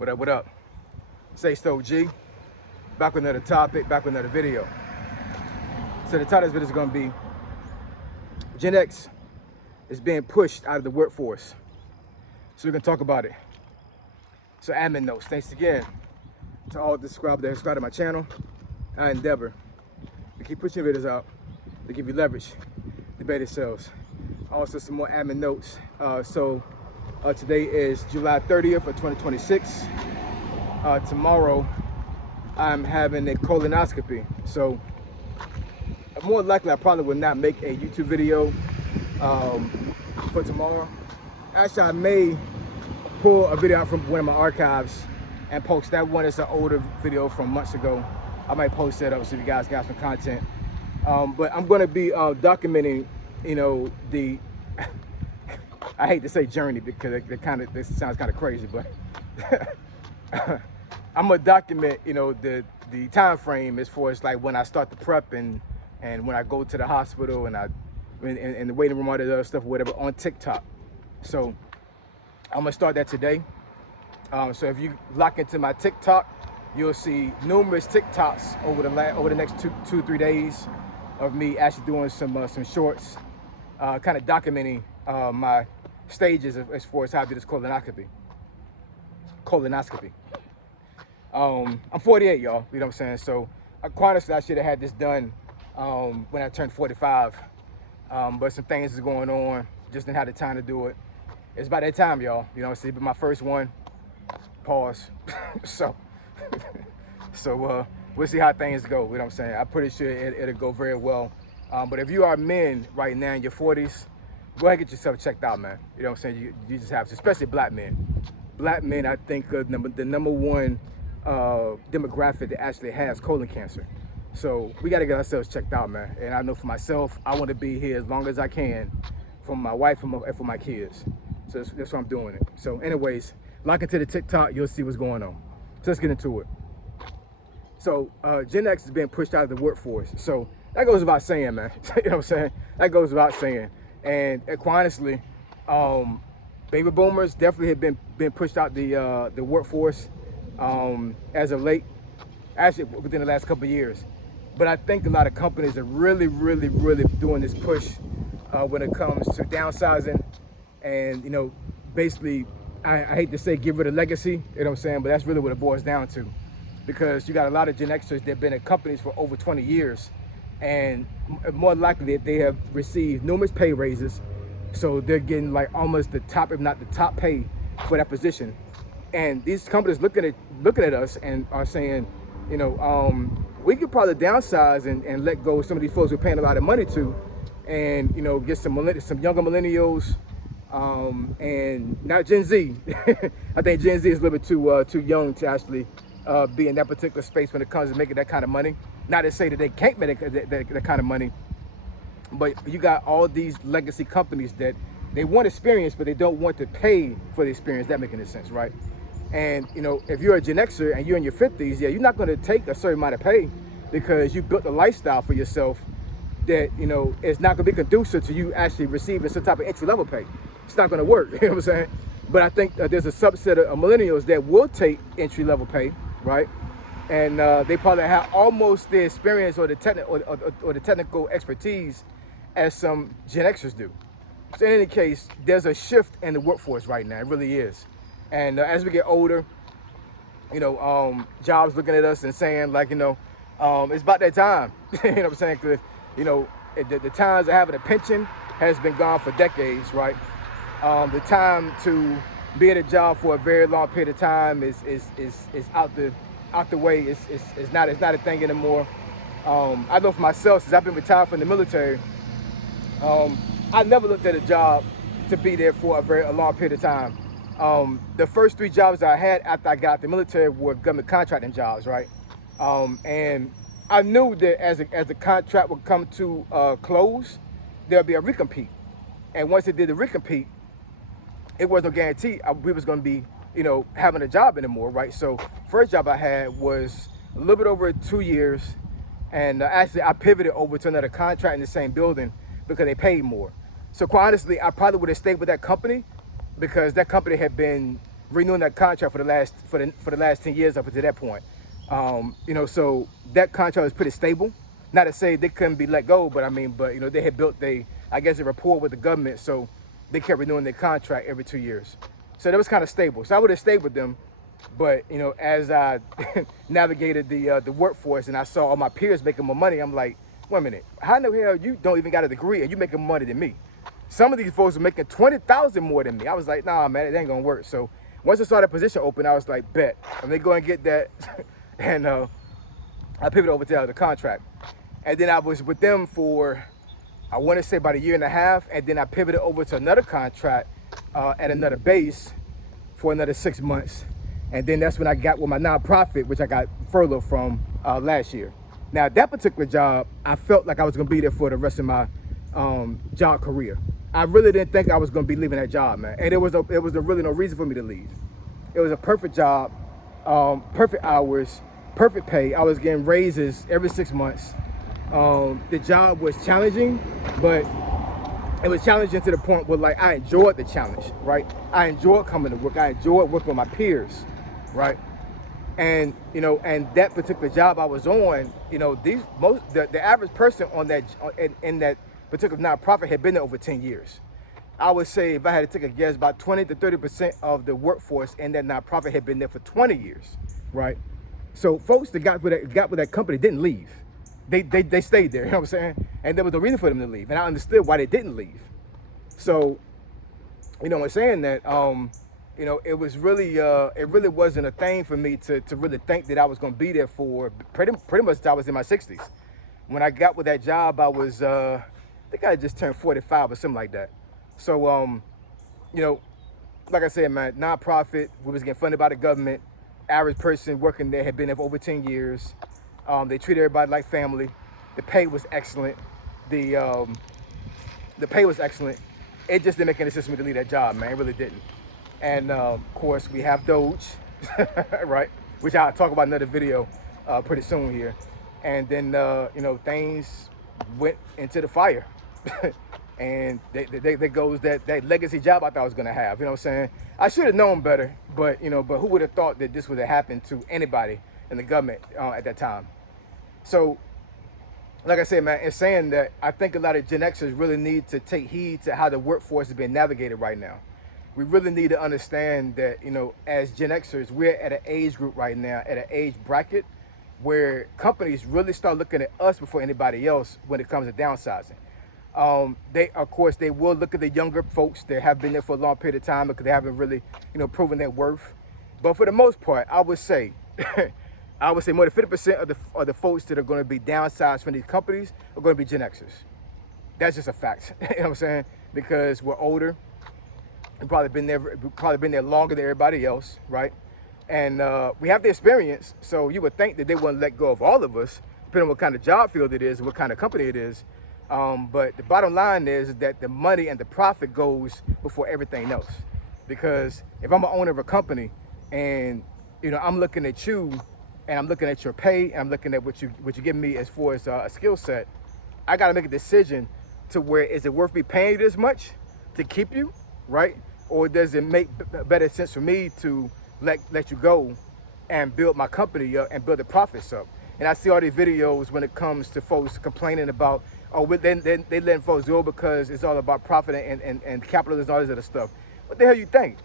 What up, what up? Say Stoke G. Back with another topic, back with another video. So the title of this video is going to be Gen X is being pushed out of the workforce. So we're going to talk about it. So admin notes. Thanks again to all the subscribers that have subscribed to my channel. I endeavor to keep pushing videos out to give you leverage to better sales. Also some more admin notes. Today is July 30th of 2026. Tomorrow I'm having a colonoscopy. So more likely I probably will not make a YouTube video for tomorrow. Actually, I may pull a video out from one of my archives and post that one. It's an older video from months ago. I might post that up so you guys got some content. But I'm going to be documenting, the I hate to say journey because this sounds kind of crazy, but I'm gonna document, the time frame as far as like when I start the prep and when I go to the hospital and in the waiting room, all that other stuff, whatever, on TikTok. So I'm gonna start that today. So if you lock into my TikTok, you'll see numerous TikToks over the next 2-3 days of me actually doing some shorts, kind of documenting my stages as far as how I do this colonoscopy. I'm 48, y'all. You know what I'm saying? So quite honestly, I should have had this done when I turned 45. But some things is going on. Just didn't have the time to do it. It's about that time, y'all. You know, it's been my first one. Pause. so we'll see how things go. You know what I'm saying? I'm pretty sure it'll go very well. But if you are men right now in your 40s, go ahead and get yourself checked out, man. You know what I'm saying? You just have to, especially black men. Black men, I think, are the number one demographic that actually has colon cancer. So we got to get ourselves checked out, man. And I know for myself, I want to be here as long as I can for my wife and for my kids. So that's why I'm doing it. So anyways, lock into the TikTok, you'll see what's going on. So let's get into it. So Gen X is being pushed out of the workforce. So that goes without saying, man. You know what I'm saying? That goes without saying. And quite honestly, baby boomers definitely have been pushed out the workforce as of late, actually within the last couple of years. But I think a lot of companies are really doing this push when it comes to downsizing and, basically, I hate to say get rid of legacy, you know what I'm saying, but that's really what it boils down to. Because you got a lot of Gen Xers that have been at companies for over 20 years, and more likely they have received numerous pay raises. So they're getting like almost the top, if not the top pay for that position. And these companies looking at us and are saying, we could probably downsize and let go of some of these folks we're paying a lot of money to, and get some younger millennials, and not Gen Z. I think Gen Z is a little bit too young to actually be in that particular space when it comes to making that kind of money. Not to say that they can't make that kind of money, but you got all these legacy companies that they want experience, but they don't want to pay for the experience. That making any sense, right? And if you're a Gen Xer and you're in your 50s, you're not going to take a certain amount of pay because you built a lifestyle for yourself that it's not going to be conducive to you actually receiving some type of entry level pay. It's not going to work. You know what I'm saying? But I think there's a subset of millennials that will take entry level pay, right? And they probably have almost the experience or the technical expertise as some Gen Xers do. So in any case, there's a shift in the workforce right now. It really is. And as we get older, jobs looking at us and saying like, it's about that time. You know what I'm saying? Because, the times of having a pension has been gone for decades, right? The time to be at a job for a very long period of time is out the way. It's not a thing anymore. I know for myself, since I've been retired from the military, I never looked at a job to be there for a long period of time. The first 3 jobs I had after I got out the military were government contracting jobs, right? And I knew that as the contract would come to close, there'll be a recompete. And once it did the recompete, it wasn't no guarantee we was going to be, having a job anymore, right? So first job I had was a little bit over 2 years. And actually, I pivoted over to another contract in the same building because they paid more. So quite honestly, I probably would have stayed with that company because that company had been renewing that contract for the last 10 years up until that point. So that contract was pretty stable. Not to say they couldn't be let go, but they had built a rapport with the government, so they kept renewing their contract every 2 years. So that was kind of stable. So I would have stayed with them, but as I navigated the workforce and I saw all my peers making more money, I'm like, wait a minute, how in the hell you don't even got a degree and you making more money than me? Some of these folks are making 20,000 more than me. I was like, nah, man, it ain't gonna work. So once I saw that position open, I was like, bet, I'm gonna go and get that, and I pivoted over to the contract. And then I was with them for, I want to say about 1.5 years, and then I pivoted over to another contract at another base for another 6 months. And then that's when I got with my nonprofit, which I got furloughed from last year. Now, that particular job, I felt like I was going to be there for the rest of my job career. I really didn't think I was going to be leaving that job, man. And it was really no reason for me to leave. It was a perfect job, perfect hours, perfect pay. I was getting raises every 6 months. The job was challenging, but it was challenging to the point where, like, I enjoyed the challenge, right? I enjoyed coming to work. I enjoyed working with my peers, right? And and that particular job I was on, the average person on that in that particular nonprofit had been there over 10 years. I would say, if I had to take a guess, about 20 to 30% of the workforce in that nonprofit had been there for 20 years, right? So folks that got with that company didn't leave. They stayed there, you know what I'm saying? And there was no reason for them to leave. And I understood why they didn't leave. So, in saying that, it was really, it really wasn't a thing for me to really think that I was going to be there for pretty much until I was in my 60s. When I got with that job, I was, I think I had just turned 45 or something like that. So, like I said, man, nonprofit, we was getting funded by the government. Average person working there had been there for over 10 years. They treated everybody like family. The pay was excellent. The pay was excellent. It just didn't make any sense for me to leave that job, man. It really didn't. And of course, we have Doge, right? Which I'll talk about in another video pretty soon here. And then, things went into the fire. And there goes that legacy job I thought I was gonna have. You know what I'm saying? I should have known better, but who would have thought that this would have happened to anybody in the government at that time? So, like I said, man, in saying that, I think a lot of Gen Xers really need to take heed to how the workforce is being navigated right now. We really need to understand that, as Gen Xers, we're at an age group right now, at an age bracket where companies really start looking at us before anybody else when it comes to downsizing. They will look at the younger folks that have been there for a long period of time because they haven't really, proven their worth. But for the most part, I would say more than 50% of the folks that are going to be downsized from these companies are going to be Gen Xers. That's just a fact. You know what I'm saying? Because we're older. We've probably been there longer than everybody else, right? And we have the experience. So you would think that they wouldn't let go of all of us, depending on what kind of job field it is and what kind of company it is. But the bottom line is that the money and the profit goes before everything else. Because if I'm an owner of a company and I'm looking at you and I'm looking at your pay and I'm looking at what you give me as far as a skill set, I got to make a decision to where, is it worth me paying you this much to keep you, right? Or does it make better sense for me to let you go and build my company up and build the profits up? And I see all these videos when it comes to folks complaining about, they letting folks go because it's all about profit and capitalism and all this other stuff. What the hell you think?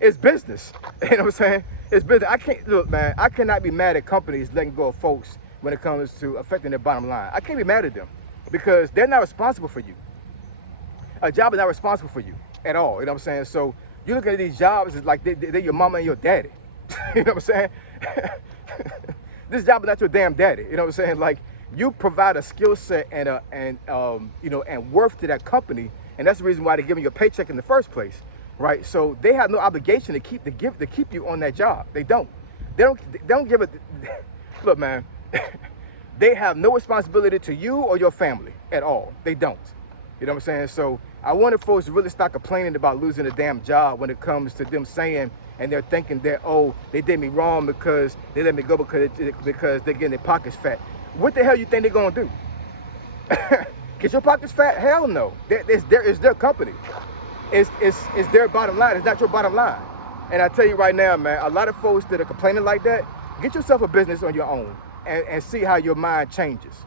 It's business. You know what I'm saying? It's business. I cannot be mad at companies letting go of folks when it comes to affecting their bottom line. I can't be mad at them because they're not responsible for you. A job is not responsible for you at all. You know what I'm saying? So you look at these jobs, it's like they're your mama and your daddy. You know what I'm saying? This job is not your damn daddy. You know what I'm saying? Like, you provide a skill set and worth to that company, and that's the reason why they're giving you a paycheck in the first place, right? So they have no obligation to keep you on that job. They don't give it. Look, man, they have no responsibility to you or your family at all. They don't. You know what I'm saying? So I wanted folks to really start complaining about losing a damn job when it comes to them saying, and they're thinking that, oh, they did me wrong because they let me go because they're getting their pockets fat. What the hell you think they're gonna do? Get your pockets fat? Hell no. It's their company. It's their bottom line. It's not your bottom line. And I tell you right now, man, a lot of folks that are complaining like that, get yourself a business on your own and see how your mind changes.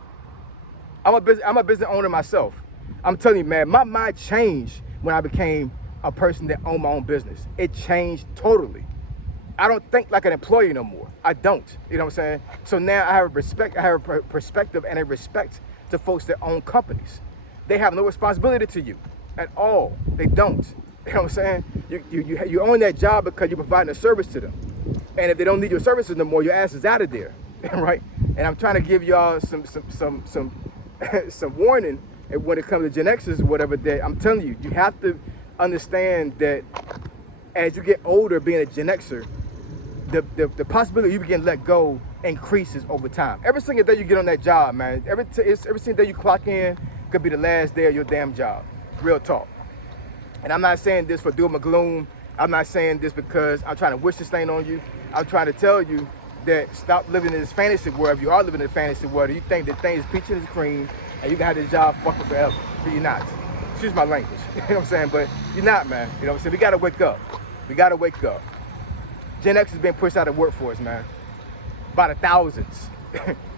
I'm a business owner myself. I'm telling you, man, my mind changed when I became a person that owned my own business. It changed totally. I don't think like an employee no more. I don't. You know what I'm saying? So now I have a perspective and a respect to folks that own companies. They have no responsibility to you at all. They don't. You know what I'm saying? You own that job because you're providing a service to them. And if they don't need your services no more, your ass is out of there, right? And I'm trying to give y'all some some warning when it comes to Gen Xers or whatever. That I'm telling you, you have to understand that as you get older, being a Gen Xer, the possibility you begin to let go increases over time. Every single day you get on that job, man. Every single day you clock in could be the last day of your damn job. Real talk. And I'm not saying this for doom or gloom. I'm not saying this because I'm trying to wish this thing on you. I'm trying to tell you that stop living in this fantasy world. If you are living in a fantasy world, you think that thing is peaches and cream and you can have this job fucking forever. But you're not. Excuse my language. You know what I'm saying? But you're not, man. You know what I'm saying? We gotta wake up. We gotta wake up. Gen X has been pushed out of the workforce, man. By the thousands.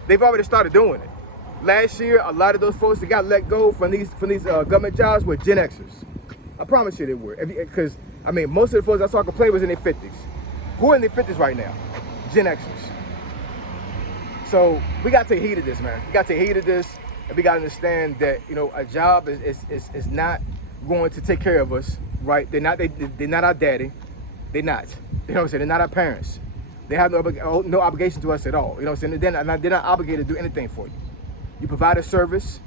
They've already started doing it. Last year, a lot of those folks that got let go from these government jobs were Gen Xers. I promise you they were. Because, I mean, most of the folks I saw complain was in their 50s. Who are in their 50s right now? Gen Xers. So we got to take heed of this, man. We got to take heed of this, and we got to understand that, you know, a job is not going to take care of us, right? They're not our daddy. They're not. You know what I'm saying? They're not our parents. They have no obligation to us at all. You know what I'm saying? They're not obligated to do anything for you. You provide a service.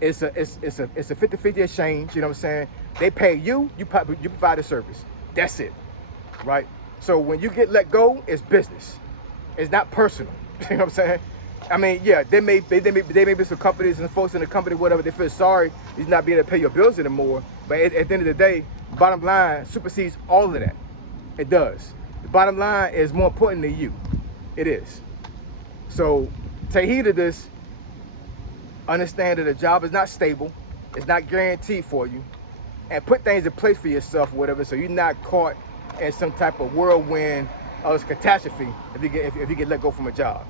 It's a 50-50 exchange. You know what I'm saying? They pay you. You provide a service. That's it, right? So when you get let go, it's business. It's not personal. You know what I'm saying? I mean, yeah, there may be some companies and folks in the company, whatever, they feel sorry you're not being able to pay your bills anymore. But at the end of the day, bottom line supersedes all of that. It does. The bottom line is more important than you. It is. So take heed of this. Understand that a job is not stable. It's not guaranteed for you. And put things in place for yourself, whatever, so you're not caught in some type of whirlwind of catastrophe if you get let go from a job.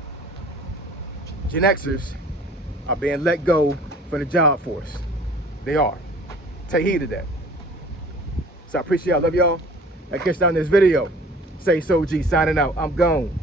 Gen Xers are being let go from the job force. They are. Take heed of that. So I appreciate y'all. Love y'all. I catch you on this video. Say so G signing out. I'm gone.